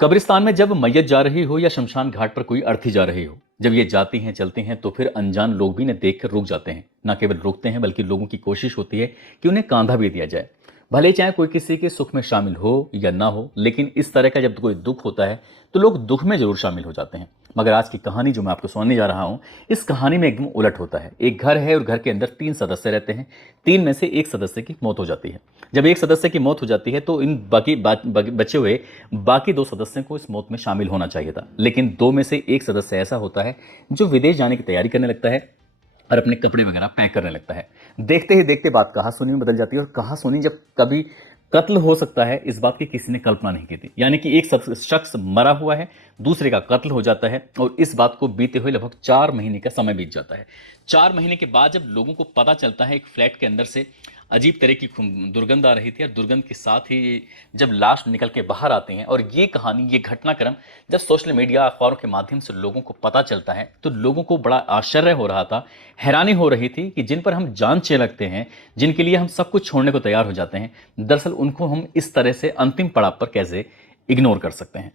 कब्रिस्तान में जब मैयत जा रही हो या शमशान घाट पर कोई अर्थी जा रही हो, जब ये जाती हैं चलती हैं तो फिर अनजान लोग भी इन्हें देखकर रुक जाते हैं। ना केवल रुकते हैं बल्कि लोगों की कोशिश होती है कि उन्हें कांधा भी दिया जाए, भले चाहे कोई किसी के सुख में शामिल हो या ना हो। लेकिन इस तरह का जब कोई दुख होता है तो लोग दुख में जरूर शामिल हो जाते हैं। मगर आज की कहानी जो मैं आपको सुनाने जा रहा हूं, इस कहानी में एकदम उलट होता है। एक घर है और घर के अंदर 3 सदस्य रहते हैं। 3 में से एक सदस्य की मौत हो जाती है। जब एक सदस्य की मौत हो जाती है तो इन बचे हुए बाकी 2 सदस्यों को इस मौत में शामिल होना चाहिए था। लेकिन 2 में से एक सदस्य ऐसा होता है जो विदेश जाने की तैयारी करने लगता है और अपने कपड़े वगैरह पैक करने लगता है। देखते ही देखते बात कहाँ सुनी में बदल जाती है। और कहाँ सुनी, जब कभी कत्ल हो सकता है, इस बात की किसी ने कल्पना नहीं की थी। यानी कि एक शख्स मरा हुआ है, दूसरे का कत्ल हो जाता है और इस बात को बीते हुए लगभग 4 महीने का समय बीत जाता है। 4 महीने के बाद जब लोगों को पता चलता है, एक फ्लैट के अंदर से अजीब तरह की दुर्गंध आ रही थी और दुर्गंध के साथ ही जब लाश निकल के बाहर आते हैं और ये कहानी, ये घटनाक्रम जब सोशल मीडिया अखबारों के माध्यम से लोगों को पता चलता है तो लोगों को बड़ा आश्चर्य हो रहा था, हैरानी हो रही थी कि जिन पर हम जान लगते हैं, जिनके लिए हम सब कुछ छोड़ने को तैयार हो जाते हैं, दरअसल उनको हम इस तरह से अंतिम पड़ाव पर कैसे इग्नोर कर सकते हैं।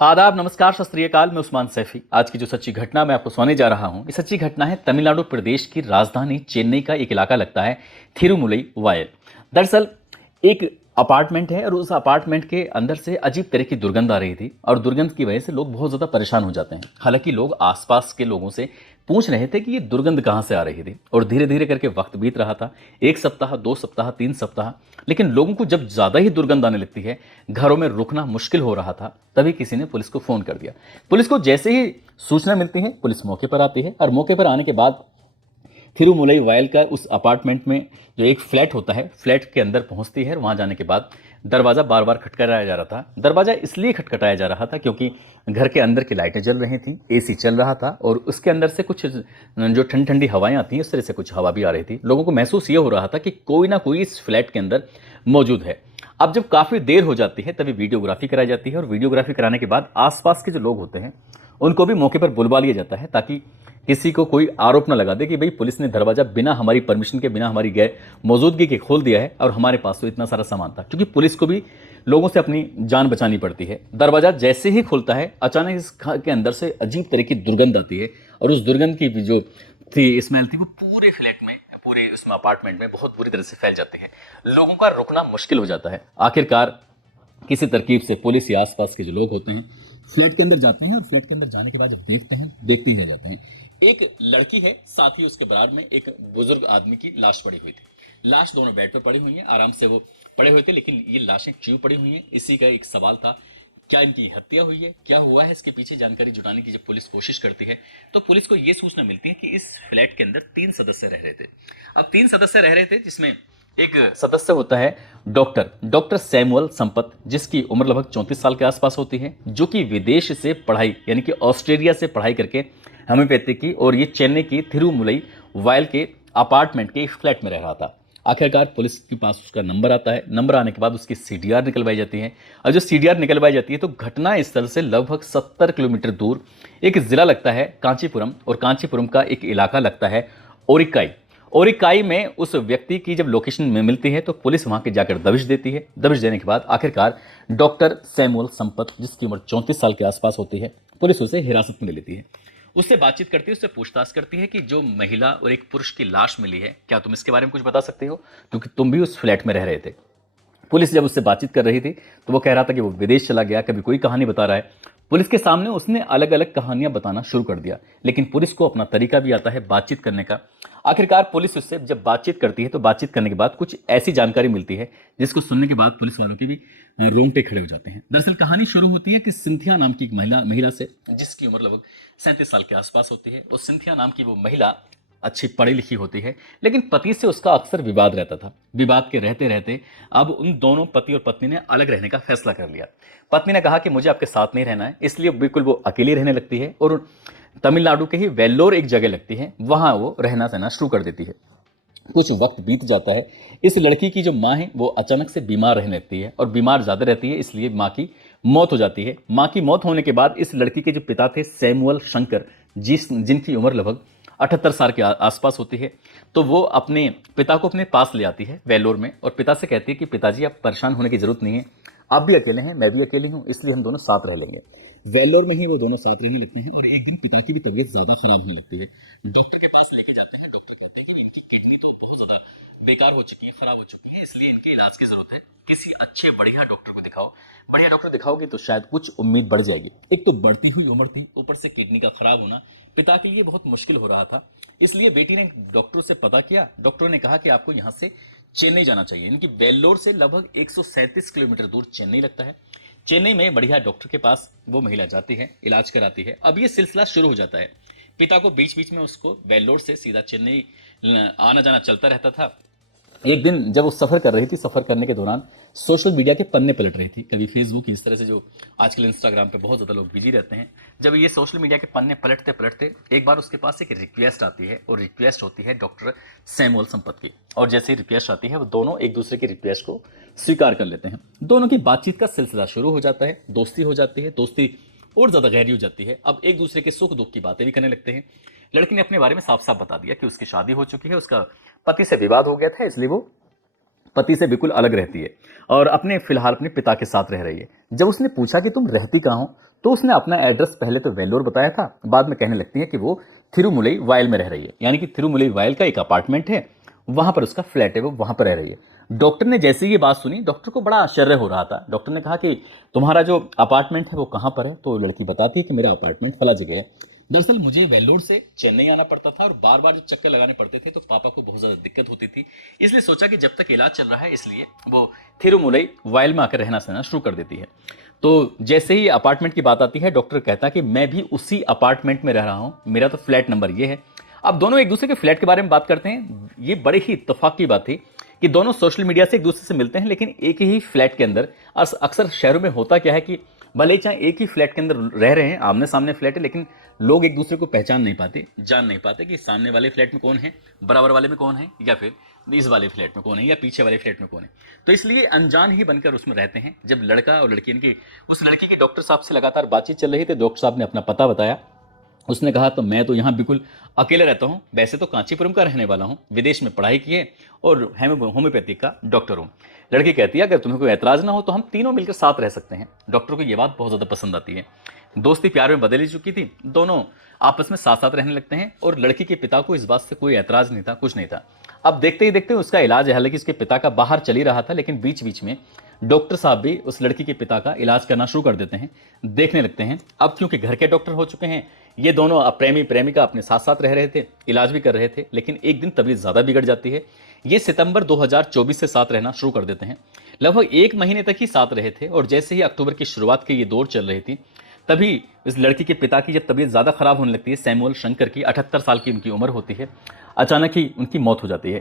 आदाब, नमस्कार, सत श्री अकाल। मैं उस्मान सैफी। आज की जो सच्ची घटना मैं आपको सुनाने जा रहा हूं, ये सच्ची घटना है तमिलनाडु प्रदेश की राजधानी चेन्नई का एक इलाका लगता है थिरुमुलई वायल। दरअसल एक अपार्टमेंट है और उस अपार्टमेंट के अंदर से अजीब तरह की दुर्गंध आ रही थी और दुर्गंध की वजह से लोग बहुत ज़्यादा परेशान हो जाते हैं। हालांकि लोग आसपास के लोगों से पूछ रहे थे कि ये दुर्गंध कहाँ से आ रही थी और धीरे धीरे करके वक्त बीत रहा था। 1 सप्ताह, 2 सप्ताह, 3 सप्ताह, लेकिन लोगों को जब ज़्यादा ही दुर्गंध आने लगती है, घरों में रुकना मुश्किल हो रहा था, तभी किसी ने पुलिस को फ़ोन कर दिया। पुलिस को जैसे ही सूचना मिलती है, पुलिस मौके पर आती है और मौके पर आने के बाद थिरुमुलई वायल का उस अपार्टमेंट में जो एक फ्लैट होता है, फ्लैट के अंदर पहुंचती है। वहां जाने के बाद दरवाज़ा बार बार खटखटाया जा रहा था। दरवाज़ा इसलिए खटखटाया जा रहा था क्योंकि घर के अंदर की लाइटें जल रही थी, एसी चल रहा था और उसके अंदर से कुछ जो ठंडी ठंडी हवाएं आती हैं, उस तरह से कुछ हवा भी आ रही थी। लोगों को महसूस ये हो रहा था कि कोई ना कोई इस फ्लैट के अंदर मौजूद है। अब जब काफ़ी देर हो जाती है तभी वीडियोग्राफी कराई जाती है और वीडियोग्राफी कराने के बाद आसपास के जो लोग होते हैं उनको भी मौके पर बुलवा लिया जाता है, ताकि किसी को कोई आरोप न लगा दे कि भाई पुलिस ने दरवाजा बिना हमारी परमिशन के, बिना हमारी गैर मौजूदगी के खोल दिया है और हमारे पास तो इतना सारा सामान था। क्योंकि पुलिस को भी लोगों से अपनी जान बचानी पड़ती है। दरवाजा जैसे ही खुलता है, अचानक इस घर के अंदर से अजीब तरह की दुर्गंध आती है और उस दुर्गंध की जो थी, स्मेल थी, वो पूरे फ्लैट में, पूरे उसमें अपार्टमेंट में बहुत बुरी तरह से फैल जाते हैं। लोगों का रुकना मुश्किल हो जाता है। आखिरकार किसी तरकीब से पुलिस या आसपास के जो लोग होते हैं फ्लैट के अंदर जाते हैं और फ्लैट के अंदर जाने के बाद जब देखते हैं, देखते ही रह जाते हैं। एक लड़की है, साथ ही उसके बराबर में एक बुजुर्ग आदमी की लाश पड़ी हुई थी। लाश दोनों बेड पर पड़ी हुई हैं, आराम से वो पड़े हुए थे, लेकिन ये लाशें क्यों पड़ी हुई हैं, इसी का एक सवाल था। क्या इनकी हत्या हुई है, क्या हुआ है, इसके पीछे जानकारी जुटाने की जब पुलिस कोशिश करती है तो पुलिस को ये सूचना मिलती है कि इस फ्लैट के अंदर 3 सदस्य रह रहे थे। अब 3 सदस्य रह रहे थे, जिसमें एक सदस्य होता है डॉक्टर सैमुअल संपत, जिसकी उम्र लगभग 34 साल के आसपास होती है, जो कि विदेश से पढ़ाई, यानी कि ऑस्ट्रेलिया से पढ़ाई करके होम्योपैथी की, और ये चेन्नई की थिरुमुलई वायल के अपार्टमेंट के फ्लैट में रह रहा था। आखिरकार पुलिस के पास उसका नंबर आता है। नंबर आने के बाद उसकी सीडीआर निकलवाई जाती है और जो सीडीआर निकलवाई जाती है तो घटना स्थल से लगभग 70 किलोमीटर दूर एक जिला लगता है कांचीपुरम, और कांचीपुरम का एक इलाका लगता है ओरिकाई। ओरिकाई में उस व्यक्ति की जब लोकेशन में मिलती है तो पुलिस वहां के जाकर दबिश देती है। दबिश देने के बाद आखिरकार डॉक्टर सैमुअल संपत, जिसकी उम्र 34 साल के आसपास होती है, पुलिस उसे हिरासत में ले लेती है। उससे बातचीत करती है, उससे पूछताछ करती है कि जो महिला और एक पुरुष की लाश मिली है, क्या तुम इसके बारे में कुछ बता सकते हो, क्योंकि तुम भी उस फ्लैट में रह रहे थे। पुलिस जब उससे बातचीत कर रही थी तो वो कह रहा था कि वो विदेश चला गया, कभी कोई कहानी बता रहा है। पुलिस के सामने उसने अलग अलग कहानियां बताना शुरू कर दिया, लेकिन पुलिस को अपना तरीका भी आता है बातचीत करने का। आखिरकार पुलिस उससे जब बातचीत करती है तो बातचीत करने के बाद कुछ ऐसी जानकारी मिलती है जिसको सुनने के बाद पुलिस वालों के भी रोंगटे खड़े हो जाते हैं। दरअसल कहानी शुरू होती है कि सिंथिया नाम की एक महिला से, जिसकी उम्र लगभग 37 साल के आसपास होती है। और सिंथिया नाम की वो महिला अच्छी पढ़ी लिखी होती है, लेकिन पति से उसका अक्सर विवाद रहता था। विवाद के रहते रहते अब उन दोनों पति और पत्नी ने अलग रहने का फैसला कर लिया। पत्नी ने कहा कि मुझे आपके साथ नहीं रहना है, इसलिए बिल्कुल वो अकेली रहने लगती है और तमिलनाडु के ही वेल्लोर एक जगह लगती है, वहां वो रहना सहना शुरू कर देती है। कुछ वक्त बीत जाता है। इस लड़की की जो माँ है वो अचानक से बीमार रहने लगती है और बीमार ज़्यादा रहती है, इसलिए माँ की मौत हो जाती है। माँ की मौत होने के बाद इस लड़की के जो पिता थे सैमुअल शंकर, जिनकी उम्र लगभग 78 साल के आसपास होती है, तो वो अपने पिता को अपने पास ले आती है वेल्लोर में और पिता से कहती है कि पिताजी आप परेशान होने की ज़रूरत नहीं है, आप भी अकेले हैं, मैं भी अकेली हूँ, इसलिए हम दोनों साथ रह लेंगे। वेल्लोर में ही वो दोनों साथ रहने लगते हैं और एक दिन पिता की भी तबीयत ज्यादा खराब होने लगती है। डॉक्टर के पास लेके जाते हैं। डॉक्टर कहते हैं कि इनकी किडनी तो बहुत ज्यादा बेकार हो चुकी है, खराब हो चुकी है, इसलिए इनके इलाज की जरूरत है। किसी अच्छे बढ़िया डॉक्टर को दिखाओ। बढ़िया डॉक्टर दिखाओगे तो शायद कुछ उम्मीद बढ़ जाएगी। एक तो बढ़ती हुई उम्र थी, ऊपर से किडनी का खराब होना पिता के लिए बहुत मुश्किल हो रहा था। इसलिए बेटी ने डॉक्टर से पता किया। डॉक्टर ने कहा कि आपको यहाँ से चेन्नई जाना चाहिए। इनकी वेल्लोर से लगभग 137 किलोमीटर दूर चेन्नई लगता है। चेन्नई में बढ़िया डॉक्टर के पास वो महिला जाती है, इलाज कराती है। अब ये सिलसिला शुरू हो जाता है। पिता को बीच बीच में उसको वेल्लोर से सीधा चेन्नई आना जाना चलता रहता था। एक दिन जब वो सफर कर रही थी, सफर करने के दौरान सोशल मीडिया के पन्ने पलट रही थी। कभी फेसबुक, इस तरह से जो आजकल इंस्टाग्राम पे बहुत ज्यादा लोग बिजी रहते हैं। जब ये सोशल मीडिया के पन्ने पलटते पलटते एक बार उसके पास एक रिक्वेस्ट आती है और रिक्वेस्ट होती है डॉक्टर सैमुअल संपत की। और जैसे ही रिक्वेस्ट आती है वो दोनों एक दूसरे की रिक्वेस्ट को स्वीकार कर लेते हैं। दोनों की बातचीत का सिलसिला शुरू हो जाता है, दोस्ती हो जाती है, दोस्ती और ज्यादा गहरी हो जाती है। अब एक दूसरे के सुख दुख की बातें भी करने लगते हैं। लड़की ने अपने बारे में साफ साफ बता दिया कि उसकी शादी हो चुकी है, उसका पति से विवाद हो गया था, इसलिए वो पति से बिल्कुल अलग रहती है और अपने फिलहाल अपने पिता के साथ रह रही है। जब उसने पूछा कि तुम रहती कहाँ हो, तो उसने अपना एड्रेस पहले तो वेल्लोर बताया था, बाद में कहने लगती है कि वो थिरुमुलई वायल में रह रही है। यानी कि थिरुमुलई वायल का एक अपार्टमेंट है, वहां पर उसका फ्लैट है, वो वहां पर रह रही है। डॉक्टर ने जैसे ही ये बात सुनी, डॉक्टर को बड़ा आश्चर्य हो रहा था। डॉक्टर ने कहा कि तुम्हारा जो अपार्टमेंट है वो कहाँ पर है? तो लड़की बताती है कि मेरा अपार्टमेंट फला जगह है। दरअसल मुझे वेल्लोर से चेन्नई आना पड़ता था और बार बार जब चक्कर लगाने पड़ते थे तो पापा को बहुत ज्यादा दिक्कत होती थी। इसलिए सोचा कि जब तक इलाज चल रहा है, इसलिए वो थिरुमुलई वायल में आकर रहना सहना शुरू कर देती है। तो जैसे ही अपार्टमेंट की बात आती है, डॉक्टर कहता कि मैं भी उसी अपार्टमेंट में रह रहा हूं, मेरा तो फ्लैट नंबर ये है। अब दोनों एक दूसरे के फ्लैट के बारे में बात करते हैं। ये बड़ी ही इत्तेफाक की बात थी कि दोनों सोशल मीडिया से एक दूसरे से मिलते हैं, लेकिन एक ही फ्लैट के अंदर। अक्सर शहरों में होता क्या है कि भले ही चाहे एक ही फ्लैट के अंदर रह रहे हैं, आमने सामने फ्लैट है, लेकिन लोग एक दूसरे को पहचान नहीं पाते, जान नहीं पाते कि सामने वाले फ्लैट में कौन है, बराबर वाले में कौन है, या फिर इस वाले फ्लैट में कौन है, या पीछे वाले फ्लैट में कौन है। तो इसलिए अनजान ही बनकर उसमें रहते हैं। जब लड़का और लड़की, इनकी उस लड़की की डॉक्टर साहब से लगातार बातचीत चल रही थी, डॉक्टर साहब ने अपना पता बताया। उसने कहा तो मैं तो यहाँ बिल्कुल अकेले रहता हूँ, वैसे तो कांचीपुरम का रहने वाला हूँ, विदेश में पढ़ाई की है और होम्योपैथी का डॉक्टर हूँ। लड़की कहती है अगर तुम्हें कोई एतराज ना हो तो हम तीनों मिलकर साथ रह सकते हैं। डॉक्टर को ये बात बहुत ज़्यादा पसंद आती है। दोस्ती प्यार में बदल ही चुकी थी, दोनों आपस में साथ साथ रहने लगते हैं और लड़की के पिता को इस बात से कोई एतराज नहीं था, कुछ नहीं था। अब देखते ही देखते उसका इलाज है, हालांकि उसके पिता का बाहर चल ही रहा था, लेकिन बीच बीच में डॉक्टर साहब भी उस लड़की के पिता का इलाज करना शुरू कर देते हैं, देखने लगते हैं। अब क्योंकि घर के डॉक्टर हो चुके हैं, ये दोनों प्रेमी प्रेमिका अपने साथ साथ रह रहे थे, इलाज भी कर रहे थे, लेकिन एक दिन तबीयत ज्यादा बिगड़ जाती है। ये सितंबर 2024 से साथ रहना शुरू कर देते हैं। लगभग 1 महीने तक ही साथ रहे थे और जैसे ही अक्टूबर की शुरुआत की ये दौर चल रही थी, तभी इस लड़की के पिता की जब तबीयत ज्यादा खराब होने लगती है, सैमुअल शंकर की 78 साल की उनकी उम्र होती है, अचानक ही उनकी मौत हो जाती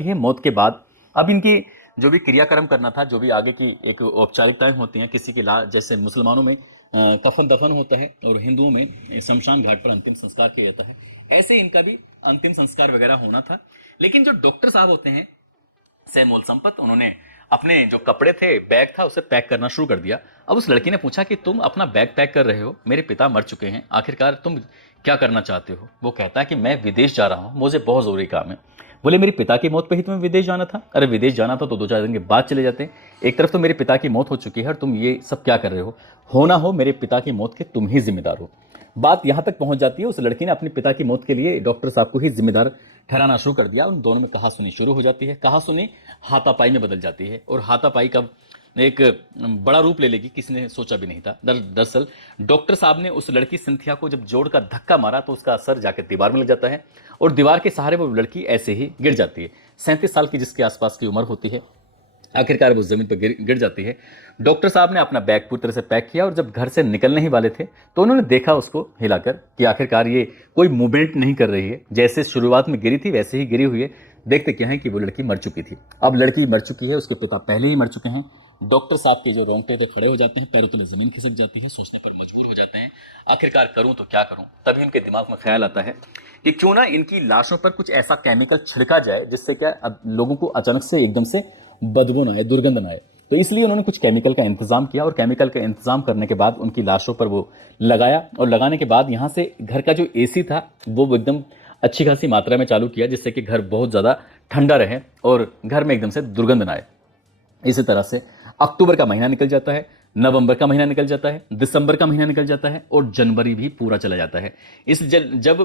है। मौत के बाद अब इनकी जो भी क्रियाक्रम करना था, जो भी आगे की एक औपचारिकताएं होती हैं किसी की लाश, जैसे मुसलमानों में कफन दफन होता है और हिंदुओं में शमशान घाट पर अंतिम संस्कार किया जाता है, ऐसे इनका भी अंतिम संस्कार वगैरह होना था। लेकिन जो डॉक्टर साहब होते हैं सैमुअल संपत, उन्होंने अपने जो कपड़े थे, बैग था, उसे पैक करना शुरू कर दिया। अब उस लड़की ने पूछा कि तुम अपना बैग पैक कर रहे हो, मेरे पिता मर चुके हैं, आखिरकार तुम क्या करना चाहते हो? वो कहता है कि मैं विदेश जा रहा हूँ, मुझे बहुत जरूरी काम है। बोले मेरे पिता की मौत पे ही तुम्हें विदेश जाना था? अरे विदेश जाना था तो 2-4 दिन के बाद चले जाते। एक तरफ तो मेरे पिता की मौत हो चुकी है और तुम ये सब क्या कर रहे हो? हो ना हो मेरे पिता की मौत के तुम ही जिम्मेदार हो। बात यहां तक पहुंच जाती है, उस लड़की ने अपने पिता की मौत के लिए डॉक्टर साहब को ही जिम्मेदार ठहराना शुरू कर दिया। उन दोनों में कहासुनी शुरू हो जाती है। कहासुनी हाथापाई में बदल जाती है और हाथापाई का एक बड़ा रूप ले लेगी, किसी ने सोचा भी नहीं था। दरअसल डॉक्टर साहब ने उस लड़की सिंथिया को जब जोड़ का धक्का मारा तो उसका सर जाकर दीवार में लग जाता है और दीवार के सहारे वो लड़की ऐसे ही गिर जाती है। 37 साल की जिसके आसपास की उम्र होती है, आखिरकार वो जमीन पर गिर जाती है। डॉक्टर साहब ने अपना बैग पूरी तरह से पैक किया और जब घर से निकलने ही वाले थे तो उन्होंने देखा उसको हिलाकर कि आखिरकार ये कोई मूवमेंट नहीं कर रही है, जैसे शुरुआत में गिरी थी वैसे ही गिरी हुई है। देखते क्या है कि वो लड़की मर चुकी थी। अब लड़की मर चुकी है, उसके पिता पहले ही मर चुके हैं। डॉक्टर साहब के जो रोंगटे थे खड़े हो जाते हैं, पैरों तले जमीन खिसक जाती है, सोचने पर मजबूर हो जाते हैं आखिरकार करूं तो क्या करूं। तभी उनके दिमाग में ख्याल आता है कि क्यों ना इनकी लाशों पर कुछ ऐसा केमिकल छिड़का जाए जिससे क्या अब लोगों को अचानक से एकदम से बदबू ना आए, दुर्गंध ना आए। तो इसलिए उन्होंने कुछ केमिकल का इंतजाम किया और केमिकल का इंतजाम करने के बाद उनकी लाशों पर वो लगाया और लगाने के बाद यहाँ से घर का जो एसी था वो एकदम अच्छी खासी मात्रा में चालू किया, जिससे कि घर बहुत ज़्यादा ठंडा रहे और घर में एकदम से दुर्गंध ना आए। इसी तरह से अक्टूबर का महीना निकल जाता है, नवंबर का महीना निकल जाता है, दिसंबर का महीना निकल जाता है और जनवरी भी पूरा चला जाता है। जब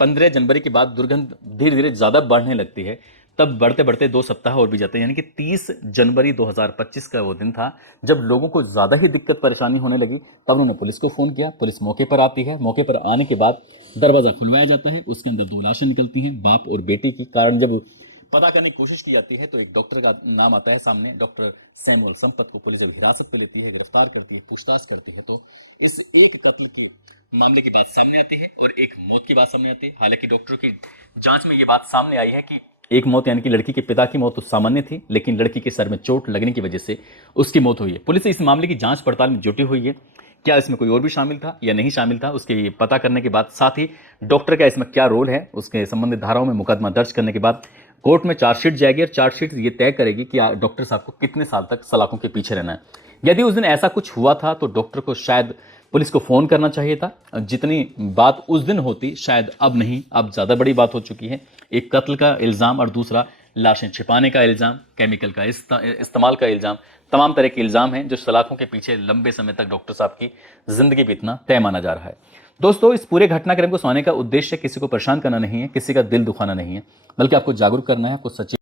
15 जनवरी के बाद दुर्गंध धीरे धीरे ज़्यादा बढ़ने लगती है, तब बढ़ते बढ़ते 2 सप्ताह और भी जाते हैं, यानी कि 30 जनवरी 2025 का वो दिन था जब लोगों को ज़्यादा ही दिक्कत परेशानी होने लगी। तब उन्होंने पुलिस को फ़ोन किया, पुलिस मौके पर आती है, मौके पर आने के बाद दरवाज़ा खुलवाया जाता है, उसके अंदर 2 लाशें निकलती हैं, बाप और बेटी की। कारण जब पता करने की कोशिश की जाती है तो एक डॉक्टर का नाम आता है सामने, डॉक्टर सैमुअल संपत को पुलिस हिरासत में लेती है, गिरफ्तार करती है, पूछताछ करती है। तो इस एक कत्ल की मामले की बात सामने आती है और एक मौत की बात सामने आती है। हालांकि डॉक्टरों की जांच में ये बात सामने आई है कि एक मौत यानी कि लड़की के पिता की मौत तो सामान्य थी, लेकिन लड़की के सर में चोट लगने की वजह से उसकी मौत हुई है। पुलिस इस मामले की जांच पड़ताल में जुटी हुई है, क्या इसमें कोई और भी शामिल था या नहीं शामिल था, उसके पता करने के बाद, साथ ही डॉक्टर का इसमें क्या रोल है, उसके संबंधित धाराओं में मुकदमा दर्ज करने के बाद कोर्ट में चार्जशीट जाएगी और चार्जशीट ये तय करेगी कि डॉक्टर साहब को कितने साल तक सलाखों के पीछे रहना है। यदि उस दिन ऐसा कुछ हुआ था तो डॉक्टर को शायद पुलिस को फ़ोन करना चाहिए था। जितनी बात उस दिन होती शायद अब नहीं, अब ज़्यादा बड़ी बात हो चुकी है। एक कत्ल का इल्ज़ाम और दूसरा लाशें छिपाने का इल्ज़ाम, केमिकल का इस्तेमाल का इल्ज़ाम, तमाम तरह के इल्ज़ाम हैं जो सलाखों के पीछे लंबे समय तक डॉक्टर साहब की ज़िंदगी बीतना तय माना जा रहा है। दोस्तों, इस पूरे घटनाक्रम को सुनाने का उद्देश्य किसी को परेशान करना नहीं है, किसी का दिल दुखाना नहीं है, बल्कि आपको जागरूक करना है, आपको सच्ची